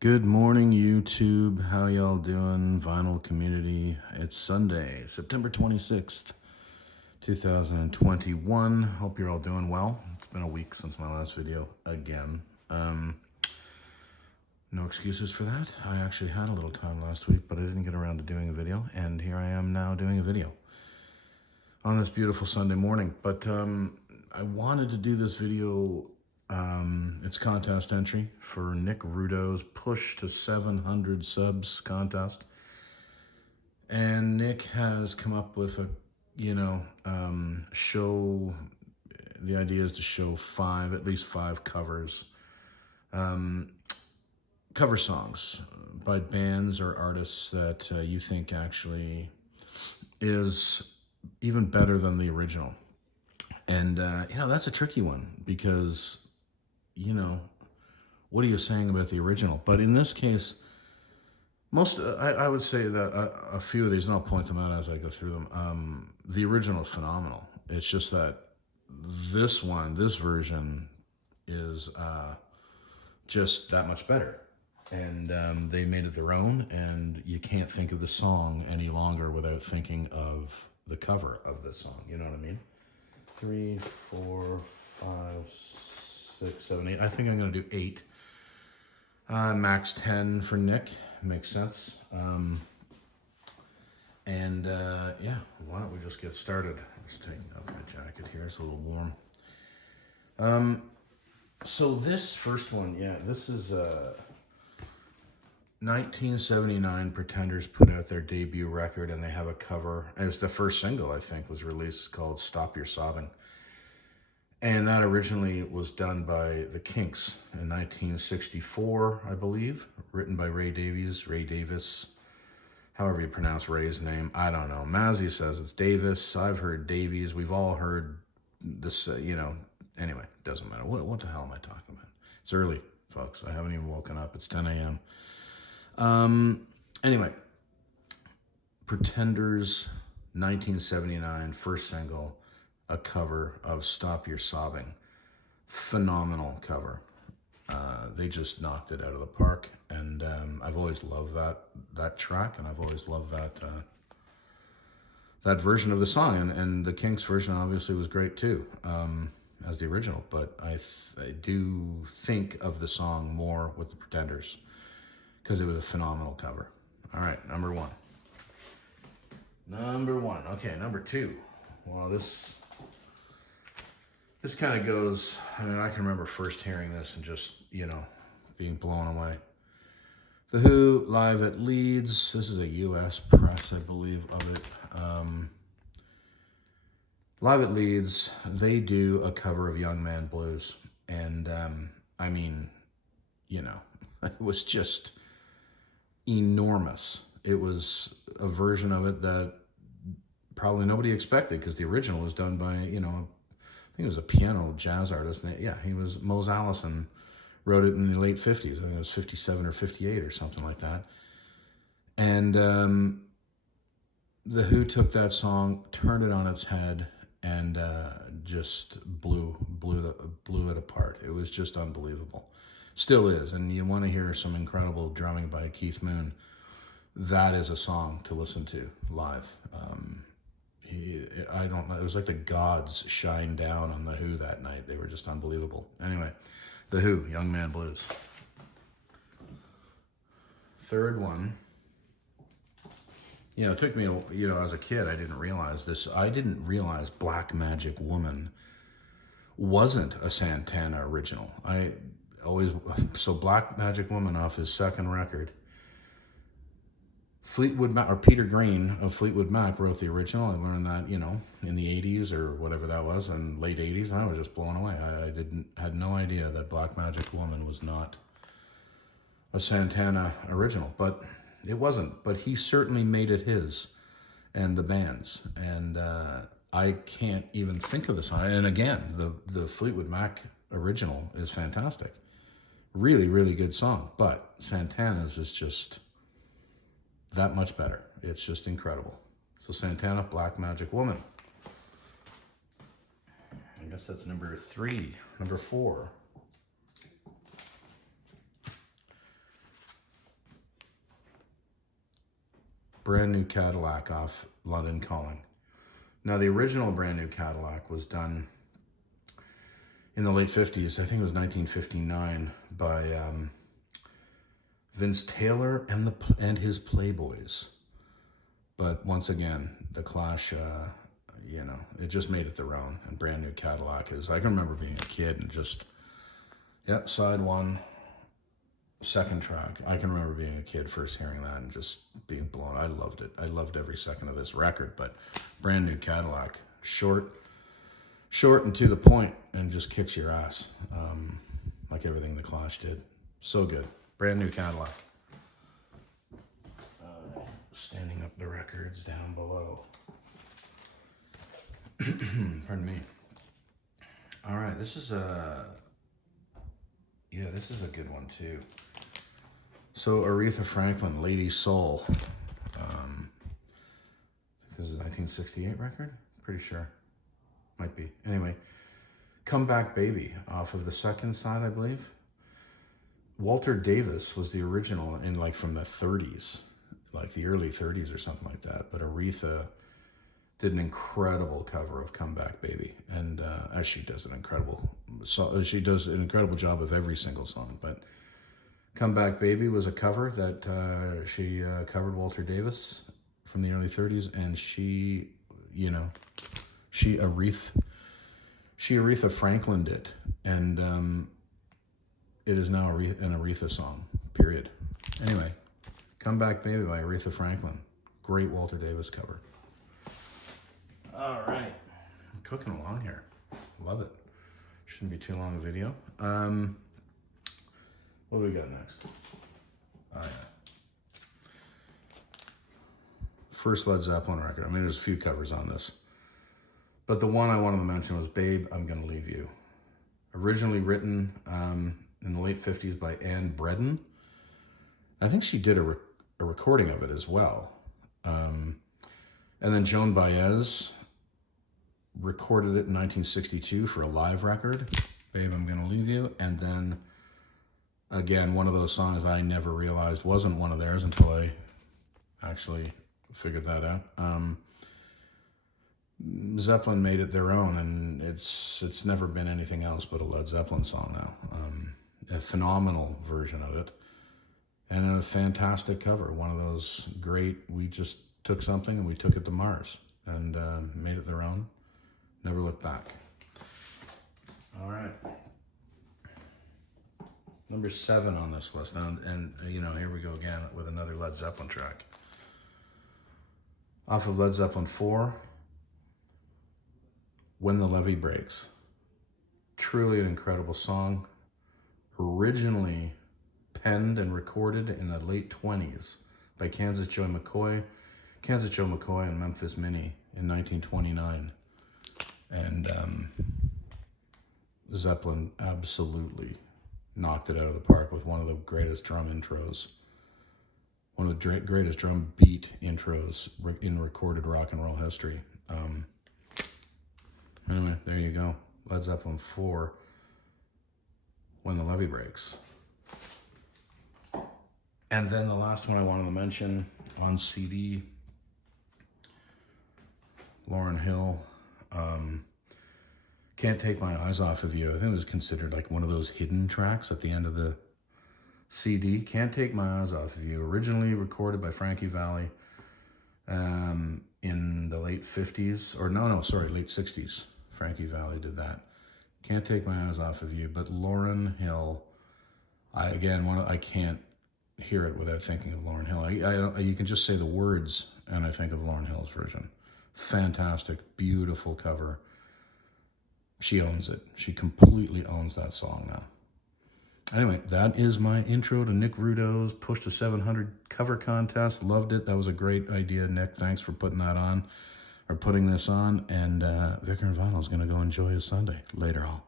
Good morning, YouTube. How y'all doing, vinyl community? It's Sunday, September 26th, 2021. Hope you're all doing well. It's been a week since my last video again. No excuses for that. I actually had a little time last week, but I didn't get around to doing a video, and here I am now doing a video on this beautiful Sunday morning. But I wanted to do this video. It's contest entry for Nick Rudow's push to 700 subs contest. And Nick has come up with a, show, the idea is to show at least five covers, cover songs by bands or artists that you think actually is even better than the original. And, that's a tricky one because, what are you saying about the original? But in this case, I would say that a few of these, and I'll point them out as I go through them, the original is phenomenal. It's just that this version is just that much better. And they made it their own, and you can't think of the song any longer without thinking of the cover of the song. You know what I mean? 3, 4, 5, 6, 7, 8. I think I'm going to do 8. Max 10 for Nick. Makes sense. Yeah, why don't we just get started? Let's take off my jacket here. It's a little warm. So this first one, this is 1979. Pretenders put out their debut record, and they have a cover. It's the first single, I think, was released, called Stop Your Sobbing. And that originally was done by the Kinks in 1964, I believe, written by Ray Davis, however you pronounce Ray's name. I don't know. Mazzy says it's Davis. I've heard Davies. We've all heard this, Anyway, doesn't matter. What the hell am I talking about? It's early, folks. I haven't even woken up. It's 10 a.m. Anyway, Pretenders, 1979, first single, a cover of Stop Your Sobbing. Phenomenal cover. They just knocked it out of the park, and I've always loved that track, and I've always loved that version of the song, and the Kinks version obviously was great too, as the original, but I do think of the song more with the Pretenders because it was a phenomenal cover. All right, number one. Okay, number 2. Well, this kind of goes, I can remember first hearing this and just, being blown away. The Who, live at Leeds. This is a U.S. press, I believe, of it. Live at Leeds, they do a cover of Young Man Blues. And, it was just enormous. It was a version of it that probably nobody expected, because the original was done by, I think it was a piano jazz artist. He was Mose Allison, wrote it in the late 50s. I think it was 57 or 58 or something like that. And The Who took that song, turned it on its head, and just blew it apart. It was just unbelievable. Still is. And you want to hear some incredible drumming by Keith Moon, that is a song to listen to live. I don't know. It was like the gods shined down on The Who that night. They were just unbelievable. Anyway, The Who, Young Man Blues. Third one. It took me, as a kid, I didn't realize this. I didn't realize Black Magic Woman wasn't a Santana original. So Black Magic Woman, off his second record, Fleetwood Mac, or Peter Green of Fleetwood Mac, wrote the original. I learned that, in the 80s or whatever that was, and late 80s, and I was just blown away. I had no idea that Black Magic Woman was not a Santana original, but it wasn't. But he certainly made it his, and the band's. And I can't even think of the song. And again, the Fleetwood Mac original is fantastic. Really, really good song. But Santana's is just that much better. It's just incredible. So Santana, Black Magic Woman. I guess that's number 3. Number 4. Brand New Cadillac off London Calling. Now, the original Brand New Cadillac was done in the late 50s. I think it was 1959 by Vince Taylor and his Playboys. But once again, the Clash, you know, it just made it their own. And Brand New Cadillac is, I can remember being a kid and just, yep, side one, second track. I can remember being a kid first hearing that and just being blown. I loved it. I loved every second of this record. But Brand New Cadillac, short and to the point, and just kicks your ass, like everything the Clash did. So good. Brand New Cadillac. Standing up the records down below. Pardon me. All right, this is a good one too. So Aretha Franklin, Lady Soul. This is a 1968 record? Pretty sure. Might be. Anyway, Come Back Baby off of the second side, I believe. Walter Davis was the original in like from the 30s, like the early 30s or something like that. But Aretha did an incredible cover of Come Back Baby. And as she does an incredible job of every single song. But Come Back Baby was a cover that she covered Walter Davis from the early 30s. And she, you know, she Aretha Franklin'd it. And it is now an Aretha song, period. Anyway, Come Back Baby by Aretha Franklin. Great Walter Davis cover. All right. I'm cooking along here. Love it. Shouldn't be too long a video. What do we got next? Oh, yeah. First Led Zeppelin record. I mean, there's a few covers on this. But the one I wanted to mention was Babe, I'm Gonna Leave You. Originally written in the late 50s by Anne Bredon. I think she did a recording of it as well. And then Joan Baez recorded it in 1962 for a live record, Babe, I'm Gonna Leave You. And then, again, one of those songs I never realized wasn't one of theirs until I actually figured that out. Zeppelin made it their own, and it's never been anything else but a Led Zeppelin song now. A phenomenal version of it, and a fantastic cover. One of those great, we just took something and we took it to Mars and made it their own. Never looked back. All right. Number 7 on this list, and you know, here we go again with another Led Zeppelin track. Off of Led Zeppelin 4, When the Levee Breaks. Truly an incredible song. Originally penned and recorded in the late 20s by Kansas Joe McCoy and Memphis Minnie in 1929. And Zeppelin absolutely knocked it out of the park with one of the greatest drum intros, one of the greatest drum beat intros in recorded rock and roll history. Anyway, there you go. Led Zeppelin 4, When the Levee Breaks. And then the last one I wanted to mention on CD, Lauryn Hill, Can't Take My Eyes Off of You. I think it was considered like one of those hidden tracks at the end of the CD. Can't Take My Eyes Off of You. Originally recorded by Frankie Valli in the late 50s, or late 60s. Frankie Valli did that. Can't Take My Eyes Off of You. But Lauryn Hill, I can't hear it without thinking of Lauryn Hill. You can just say the words and I think of Lauryn Hill's version. Fantastic, beautiful cover. She owns it. She completely owns that song now. Anyway, that is my intro to Nick Rudow's Push to 700 cover contest. Loved it. That was a great idea, Nick. Thanks for putting that on, or putting this on. And Vicar and Vinyl is going to go enjoy his Sunday. Later, all.